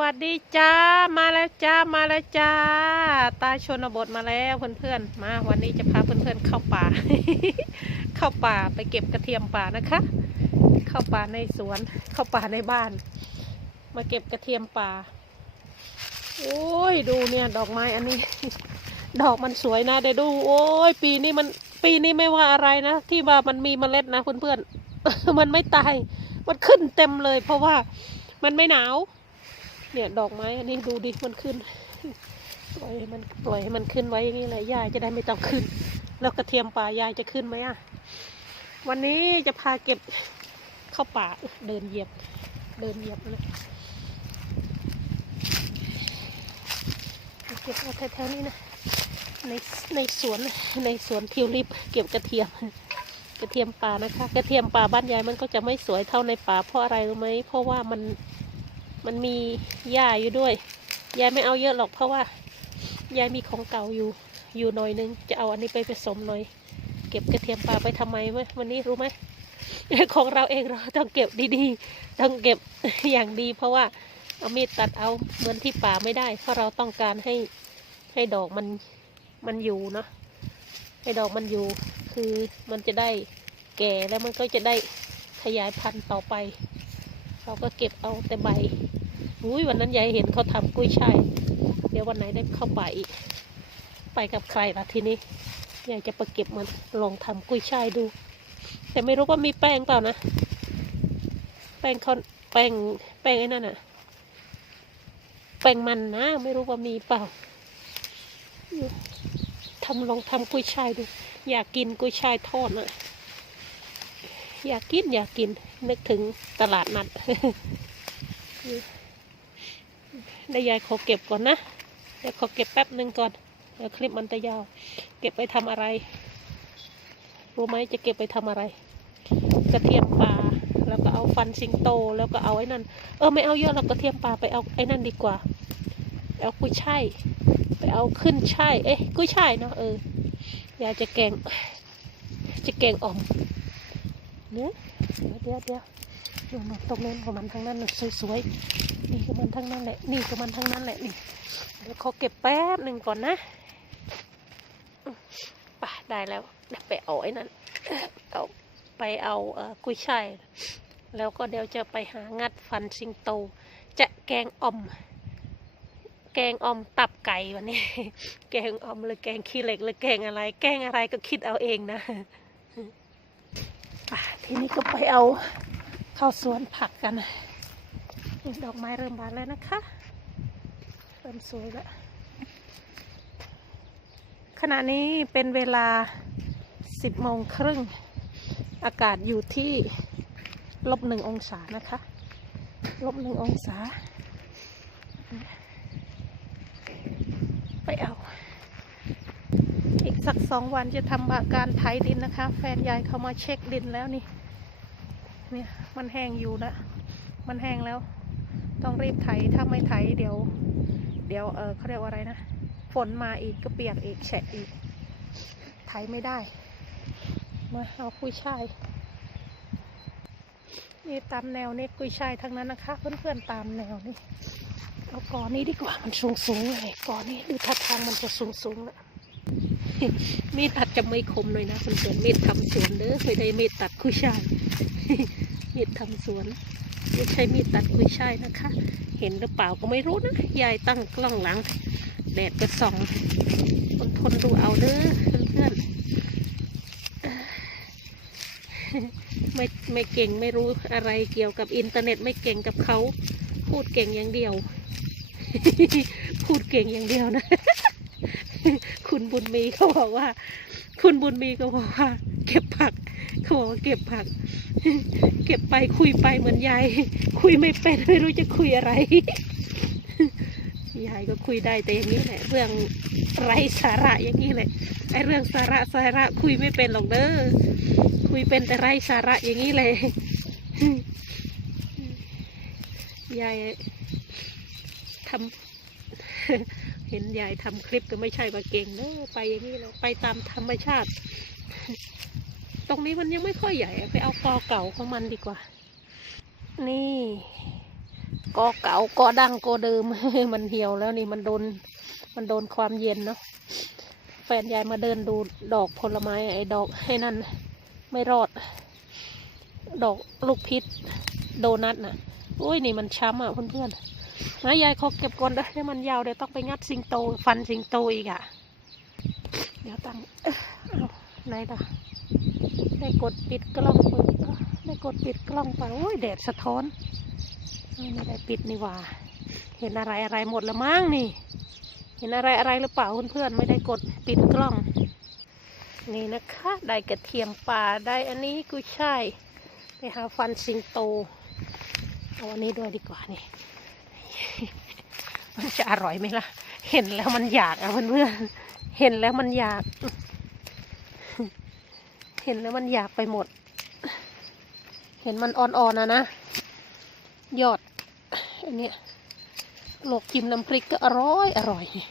วัสดีจ้ามาแล้วจ้ามาแล้วจ้า ตาชนบทมาแล้วเพื่อนๆ มาวันนี้จะพาเพื่อนๆเข้าป่า เข้าป่าไปเก็บกระเทียมป่านะคะ เข้าป่าในสวนเข้าป่าในบ้าน มาเก็บกระเทียมป่า โอ้ยดูเนี่ยดอกไม้อันนี้ ดอกมันสวยนะเดี๋ยวดู โอ้ยปีนี้มันปีนี้ไม่ว่าอะไรนะที่ว่ามันมีเมล็ดนะเพื่อนๆมันไม่ตายมันขึ้นเต็มเลย เพราะว่ามันไม่หนาว เนี่ยดอกไม้อันนี้ดูดิมันขึ้นปล่อยให้มันปล่อยให้มันขึ้นไว้อย่างนี้แหละยายจะได้ไม่ต้องขึ้น แล้วกระเทียมป่ายายจะขึ้นไหมอะ วันนี้จะพาเก็บเข้าป่าเดินเหยียบ เดินเหยียบเลยเก็บเอาแถวๆนี้นะในในสวนในสวนทิวลิปเก็บกระเทียมกระเทียมป่านะคะ กระเทียมป่าบ้านยายมันก็จะไม่สวยเท่าในป่าเพราะอะไรรู้ไหมเพราะว่ามัน มันมีหญ้าอยู่ด้วย ยายไม่เอาเยอะหรอกเพราะว่า ยายมีของเก่าอยู่ อยู่หน่อยนึง จะเอาอันนี้ไปผสมหน่อย เก็บกระเทียมป่าไปทำไมวะวันนี้รู้ไหมของเราเองเราต้องเก็บดีๆ ต้องเก็บอย่างดี เพราะว่าเอามีดตัดเอาเหมือนที่ป่าไม่ได้ เพราะเราต้องการให้ให้ดอกมันมันอยู่เนาะให้ดอกมันอยู่ คือมันจะได้แก่แล้วมันก็จะได้ขยายพันธุ์ต่อไป เราก็เก็บเอาแต่ใบ อุ้ยวันนั้นยายเห็นเขาทำกุ้ยช่ายเดี๋ยววันไหนได้เข้าไปอีก ไปกับใครล่ะทีนี้ยายจะไปเก็บมันลองทำกุ้ยช่ายดู แต่ไม่รู้ว่ามีแป้งเปล่านะ แป้งเขาแป้งแป้งไอ้นั่นอะแป้งมันนะ ไม่รู้ว่ามีเปล่าทำลองทำกุ้ยช่ายดู อยากกินกุ้ยช่ายทอดนะอยากกินอยากกินนึกถึงตลาดนัด ได้ยายขอเก็บก่อนนะเดี๋ยวขอเก็บแป๊บหนึ่งก่อนเดี๋ยวคลิปมันจะยาว เก็บไปทำอะไร รู้ไหมจะเก็บไปทำอะไร กระเทียมป่าแล้วก็เอาฟันสิงโต แล้วก็เอาไอ้นั่น เออไม่เอาเยอะหรอกระเทียมป่าไปเอาไอ้นั่นดีกว่าเอากุ้ยช่ายไปเอาขึ้นช่ายเอ๊ะกุ้ยช่ายเนาะเออยากจะแกง จะแกงอ่อมเนี่ยเดี๋ยวเดี๋ยวเดี๋ยวนู่นตรงนั้นของมันทั้งนั้นน่ะสวยๆ นี่คือมันทั้งนั้นแหละ นี่คือมันทั้งนั้นแหละนี่เดี๋ยวขอเก็บแป๊บหนึ่งก่อนนะอืมได้แล้วเดี๋ยวไปเอาไอ้นั้นเอาไปเอาเออกุ้ยช่ายแล้วก็เดี๋ยวจะไปหางัดฟันสิงโต จะแกงอ่อม แกงอ่อมตับไก่วันนี้ แกงอ่อมหรือแกงขี้เหล็กหรือแกงอะไร แกงอะไรก็คิดเอาเองนะอะทีนี้ก็ไปเอาข้าวสวนผักกัน นี่ดอกไม้เริ่มบานแล้วนะคะ เริ่มสวยแล้ว ขณะนี้เป็นเวลา10โมงครึ่ง อากาศอยู่ที่ลบหนึ่งองศานะคะ ลบหนึ่งองศา ไปเอา อีกสักสองวันจะทำการไถดินนะคะ แฟนยายเขามาเช็คดินแล้วนี่ เนี่ย มันแห้งอยู่นะ มันแห้งแล้ว ต้องรีบไถถ้าไม่ไถเดี๋ยว เดี๋ยวเออเขาเรียกว่าอะไรนะ ฝนมาอีกก็เปียกอีกแฉะอีก ไถไม่ได้มาเอากุ้ยช่ายนี่ตามแนวนี่กุ้ยช่ายทั้งนั้นนะคะ เพื่อนๆตามแนวนี่เอากอนี้ดีกว่ามันสูงสูงเลยกอนี้ดูท่าทางมันจะสูงสูงแล้วมีดตัดจะไม่คมเลยนะเพื่อนๆมีดทำสวนเด้อไม่ได้มีดตัดกุ้ยช่ายมีดทำสวน ไม่ใช่มีดตัดกุ้ยช่ายนะคะ เห็นหรือเปล่าก็ไม่รู้นะยายตั้งกล้องหลัง แดดก็ส่องทนทนดูเอาเด้อเพื่อนๆไม่ไม่เก่งไม่รู้อะไรเกี่ยวกับอินเทอร์เน็ตไม่เก่งกับเขา พูดเก่งอย่างเดียว พูดเก่งอย่างเดียวนะ คุณบุญมีเขาบอกว่า คุณบุญมีก็บอกว่า เก็บผักเขาบอกว่าเก็บผัก เก็บไปคุยไปเหมือนยาย คุยไม่เป็นไม่รู้จะคุยอะไร ยายก็คุยได้แต่อย่างนี้แหละ เรื่องไรสาระอย่างนี้แหละไอเรื่องสาระสาระคุยไม่เป็นหรอกเด้อคุยเป็นแต่ไรสาระอย่างนี้เลยยายทำเห็นยายทำคลิปก็ไม่ใช่ว่าเก่งเด้อไปอย่างนี้เลยไปตามธรรมชาติ รงนี้มันยังไม่ค่อยใหญ่ ไปเอากอเก่าของมันดีกว่า นี่ก็เก่าก็ดังก็เดิม มันเหี่ยวแล้วนี่มันโดน มันโดนความเย็นเนาะ แฟนยายมาเดินดูดอกผลไม้ไอ้ดอกให้นั่น ไม่รอด ดอกลูกพิษโดนัทน่ะอุ้ยนี่มันช้ำอะเพื่อนๆนะยายเขาเก็บก่อนเด้อให้มันยาวเดี๋ยวต้องไปงัดสิงโตฟันสิงโตอีกอะ เดี๋ยวตั้งเอ้อเอาไหนล่ะ ได้กดปิดกล้องเปิดได้กดปิดกล้องไปโอ้ยแดดสะท้อนไม่ได้ปิดนี่หว่า เห็นอะไรอะไรหมดแล้วมั้งนี่ เห็นอะไรอะไรหรือเปล่าเพื่อนๆไม่ได้กดปิดกล้อง นี่นะคะ ได้กระเทียมป่าได้อันนี้กุยช่ายไปหาฟันสิงโตเอาอันนี้ด้วยดีกว่านี่มันจะอร่อยไหมล่ะ เห็นแล้วมันอยากอะเพื่อนๆเห็นแล้วมันอยาก เห็นแล้วมันอยากไปหมด เห็นมันอ่อนๆนะนะ ยอด อันนี้ยโลกจิ้มน้ำพริกก็อร่อย อร่อยนี่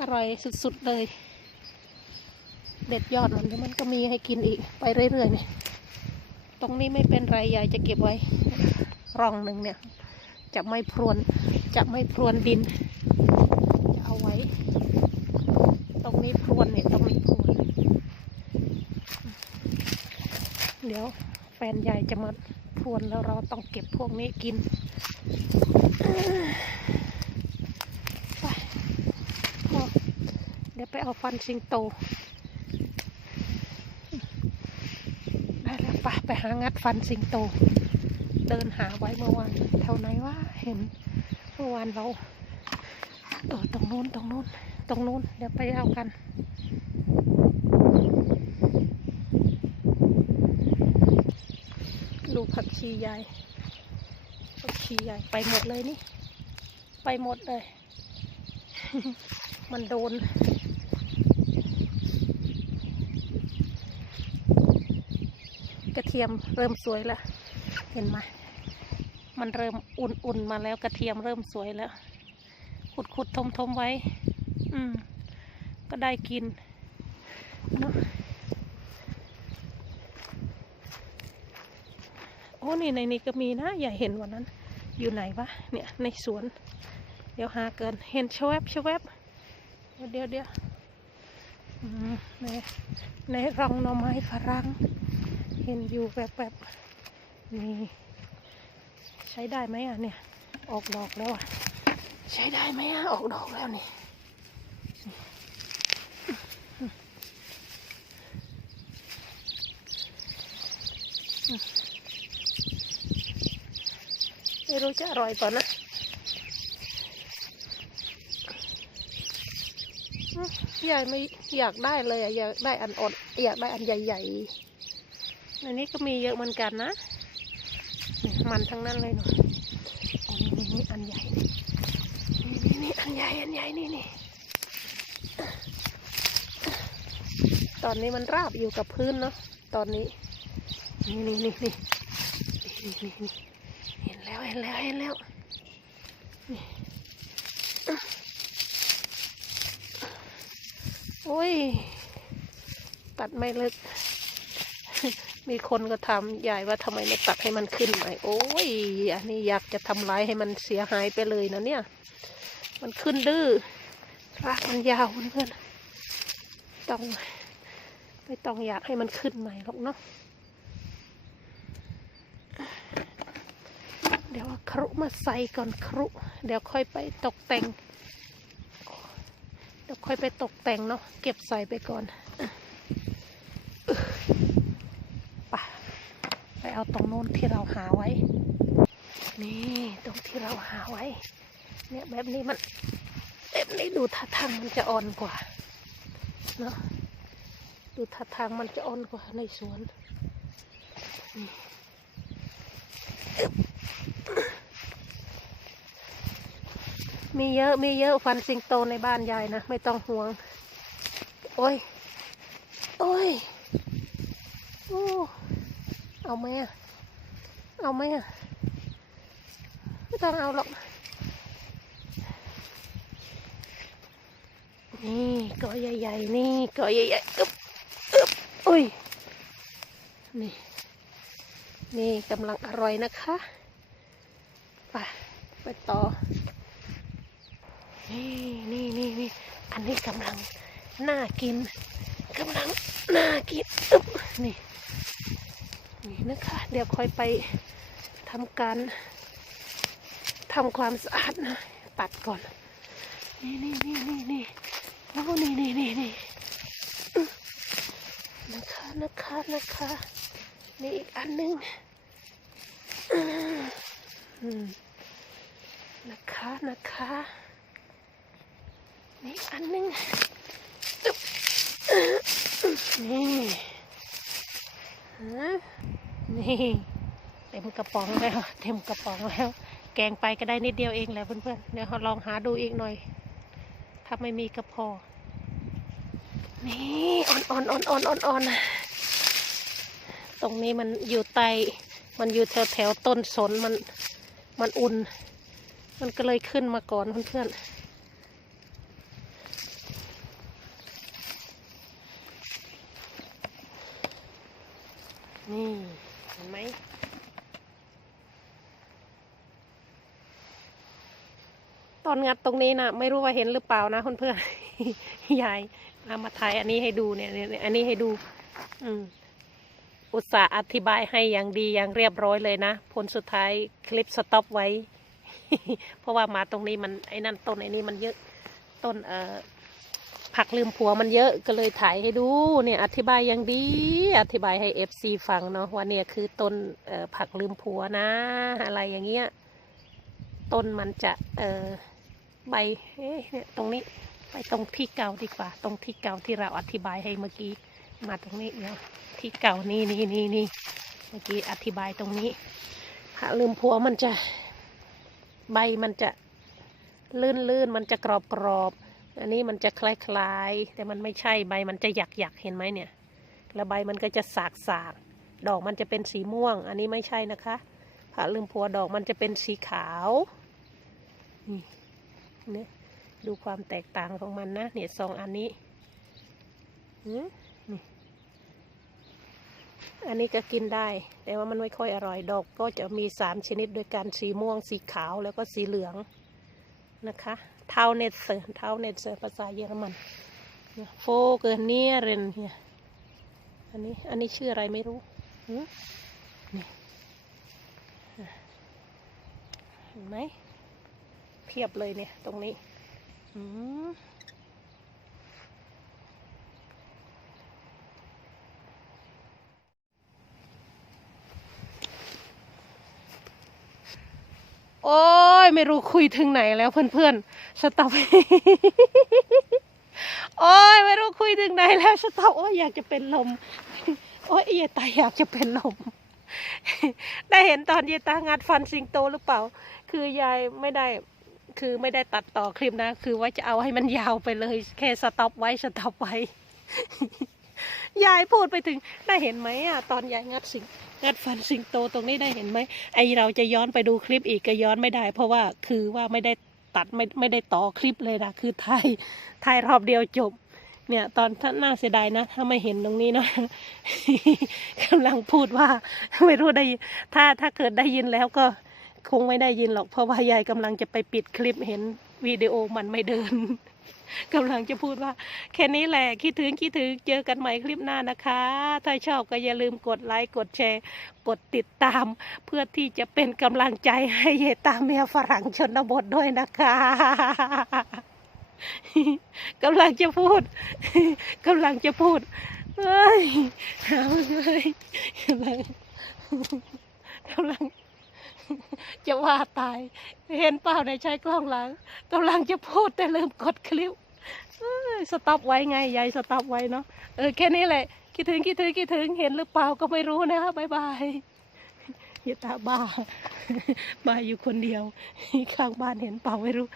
อร่อยสุดๆเลย เด็ดยอดมันแล้วมันก็มีให้กินอีกไปเรื่อยๆเนี่ยตรงนี้ไม่เป็นไรยายจะเก็บไว้ ร่องหนึ่งเนี่ย จะไม่พรวน จะไม่พรวนดิน จะเอาไว้ ตรงนี้พรวนเนี่ยตรงนี้พรวน เดี๋ยวแฟนยายจะมาพรวนแล้วเราต้องเก็บพวกนี้กินไปเดี๋ยวไปเอาฟันสิงโตได้แล้วไปไปหางัดฟันสิงโต เดินหาไว้เมื่อวานแถวไหนว่าเห็นเมื่อวานเราตรงนู้นตรงนู้นตรงนู้นเดี๋ยวไปเอากันูผักชีใหญ่ผักชีใหญ่ไปหมดเลยนี่ ไปหมดเลย มันโดน กระเทียมเริ่มสวยแล้ว เห็นไหมมันเริ่มอุ่นๆมาแล้วกระเทียมเริ่มสวยแล้ว ขุดๆทมๆไว้ อืม ก็ได้กินเนาะ โอ้นี่ในนี้ก็มีนะอย่าเห็นวันนั้น อยู่ไหนวะเนี่ยในสวน เดี๋ยวหาเกินเห็นชวบชวบเดี๋ยวเดี๋ยวในในรองหน่อไม้ฝรั่งเห็นอยู่แบบแบบนี่ใช้ได้ไหมอะเนี่ย ออกดอกแล้วอะใช้ได้ไหมอะออกดอกแล้วนี่ ไม่รู้จะอร่อยเปล่านะยายไม่อยากได้เลยอยากได้อันอ่อยากได้อันใหญ่ๆอันนี้ก็มีเยอะเหมือนกันนะมันทั้งนั้นเลยเนาะอ๋อนี่นี่อันใหญ่นี่นี่นี่อันใหญ่อันใหญ่นี่นี่ตอนนี้มันราบอยู่กับพื้นเนาะตอนนี้นี่นี่นี่นี่นี่นี่ เห็นแล้วเห็นแล้วเห็นแล้วโอ้ย ตัดไม่ลึก มีคนก็ทำยายว่าทำไมไม่ตัดให้มันขึ้นใหม่โอ้ย อันนี้อยากจะทำร้ายให้มันเสียหายไปเลยนะเนี่ย มันขึ้นดื้อรากมันยาวเพื่อนๆต้องไม่ต้องอยากให้มันขึ้นใหม่หรอกเนาะ เดี๋ยวครุมาใส่ก่อนครุ เดี๋ยวค่อยไปตกแต่ง เดี๋ยวค่อยไปตกแต่งเนาะเก็บใส่ไปก่อนไปไปเอาตรงโน้นที่เราหาไว้ นี่ตรงที่เราหาไว้ เนี่ยแบบนี้มันแบบนี้ดูท่าทางมันจะอ่อนกว่าเนาะดูท่าทางมันจะอ่อนกว่าในสวนนี่ มีเยอะมีเยอะฟันสิงโตในบ้านยายนะ ไม่ต้องห่วง โอ้ย โอ้ยโอ้เอาไหมอะเอาไหมอะไม่ต้องเอาหรอก นี่ก่อใหญ่ๆ นี่ก่อใหญ่ๆอึบอึบอุ้ย นี่ นี่กำลังอร่อยนะคะ ไป ไปต่อ นี่นี่นี่นี่อันนี้กำลังน่ากินกำลังน่ากินอึ๊บนี่นี่นะคะ เดี๋ยวค่อยไปทำการทำความสะอาดนะตัดก่อน นี่นี่นี่นี่นี่โอ้นี่นี่นี่นี่นะคะนะคะนะคะนี่อีกอันหนึ่งอืมนะคะนะคะ นี่อันหนึ่งอึ๊บนี่ฮะนี่เต็มกระป๋องแล้ว เต็มกระป๋องแล้ว แกงไปก็ได้นิดเดียวเองแหละเพื่อนๆเดี๋ยวลองหาดูอีกหน่อย ถ้าไม่มีก็พอ นี่อ่อนอ่อนอ่อนอ่อนอ่อนอ่อนตรงนี้มันอยู่ใต้มันอยู่แถวแถวๆต้นสนมันมันอุ่น มันก็เลยขึ้นมาก่อนเพื่อนๆ นี่เห็นไหมตอนงัดตรงนี้นะไม่รู้ว่าเห็นหรือเปล่านะเพื่อนๆยายเอามาถ่ายอันนี้ให้ดูเนี่ยอันนี้ให้ดู อืมอุตส่าห์อธิบายให้อย่างดีอย่างเรียบร้อยเลยนะผลสุดท้ายคลิปสต็อปไว้ เพราะว่ามาตรงนี้มันไอ้นั่นต้นไอ้นี่มันเยอะต้นเอ่อ ผักลืมผัวมันเยอะก็เลยถ่ายให้ดูเนี่ยอธิบายย่างดี อธิบายให้เอฟซีฟังเนาะว่าเนี่ยคือต้นผักลืมผัวนะ อะไรอย่างเงี้ยต้นมันจะเออใบเนี่ยตรงนี้ไปตรงที่เก่าดีกว่า ตรงที่เก่าที่เราอธิบายให้เมื่อกี้มาตรงนี้เนาะที่เก่านี่นี่นี่นี่เมื่อกี้อธิบายตรงนี้หาลืมพัวมันจะใบมันจะลื่นลื่นมันจะกรอบกรอบ อันนี้มันจะคล้ายๆ แต่มันไม่ใช่ใบมันจะหยักหยักเห็นไหมเนี่ย แล้วใบมันก็จะสากสากดอกมันจะเป็นสีม่วง อันนี้ไม่ใช่นะคะผักลืมพัวดอกมันจะเป็นสีขาวนี่นี่ดูความแตกต่างของมันนะเนี่ยสองอันนี้อนี่อันนี้ก็กินได้ แต่ว่ามันไม่ค่อยอร่อยดอกก็จะมีสามชนิดโดยการสีม่วงสีขาวแล้วก็สีเหลืองนะคะ เทาเนตเซอร์เทาเนตเซอร์ภาษาเยอรมันโฟเกอร์เนียเรนเนี่ยอันนี้อันนี้ชื่ออะไรไม่รู้นี่เห็นไหมเพียบเลยเนี่ยตรงนี้อืม โอ้ยไม่รู้คุยถึงไหนแล้วเพื่อนๆสต็อปโอ้ยไม่รู้คุยถึงไหนแล้วสต็อปโอ้ยอยากจะเป็นลม โอ้ยเอียตาอยากจะเป็นลม ได้เห็นตอนเยตางัดฟันสิงโตหรือเปล่า คือยายไม่ได้คือไม่ได้ตัดต่อคลิปนะ คือว่าจะเอาให้มันยาวไปเลย แค่สต็อปไว้สต็อปไว้ ยายพูดไปถึงได้เห็นไหมอะตอนยายงัดสิงงัดฟันสิงโตตรงนี้ได้เห็นไหมไอเราจะย้อนไปดูคลิปอีกก็ย้อนไม่ได้ เพราะว่าคือว่าไม่ได้ตัดไม่ไม่ได้ต่อคลิปเลยนะคือถ่ายถ่ายรอบเดียวจบ เนี่ย ตอนท่านน่าเสียดายนะ ถ้าไม่เห็นตรงนี้นะกำลังพูดว่าไม่รู้ได้ถ้าถ้าเกิดได้ยินแล้วก็คงไม่ได้ยินหรอกเพราะว่ายายกำลังจะไปปิดคลิปเห็นวิดีโอมันไม่เดิน กำลังจะพูดว่า แค่นี้แหละ คิดถึงคิดถึงเจอกันใหม่คลิปหน้านะคะ ถ้าชอบก็อย่าลืมกดไลค์กดแชร์ กดติดตาม เพื่อที่จะเป็นกำลังใจให้เยตาเมียฝรั่งชนบทด้วยนะคะกำลังจะพูดกำลังจะพูดเอ้ยหาวเลยกำลังกำลัง จะว่าตาย เห็นเปล่าในใช้กล้องหลังกำลังจะพูดแต่ลืมกดคลิปสต็อปไว้ไงยายสต็อปไว้เนาะเออแค่นี้แหละ คิดถึงคิดถึงคิดถึงเห็นหรือเปล่าก็ไม่รู้นะคะบายบายอย่าตาบ้าบ้าอยู่คนเดียว ข้างบ้านเห็นเปล่าไม่รู้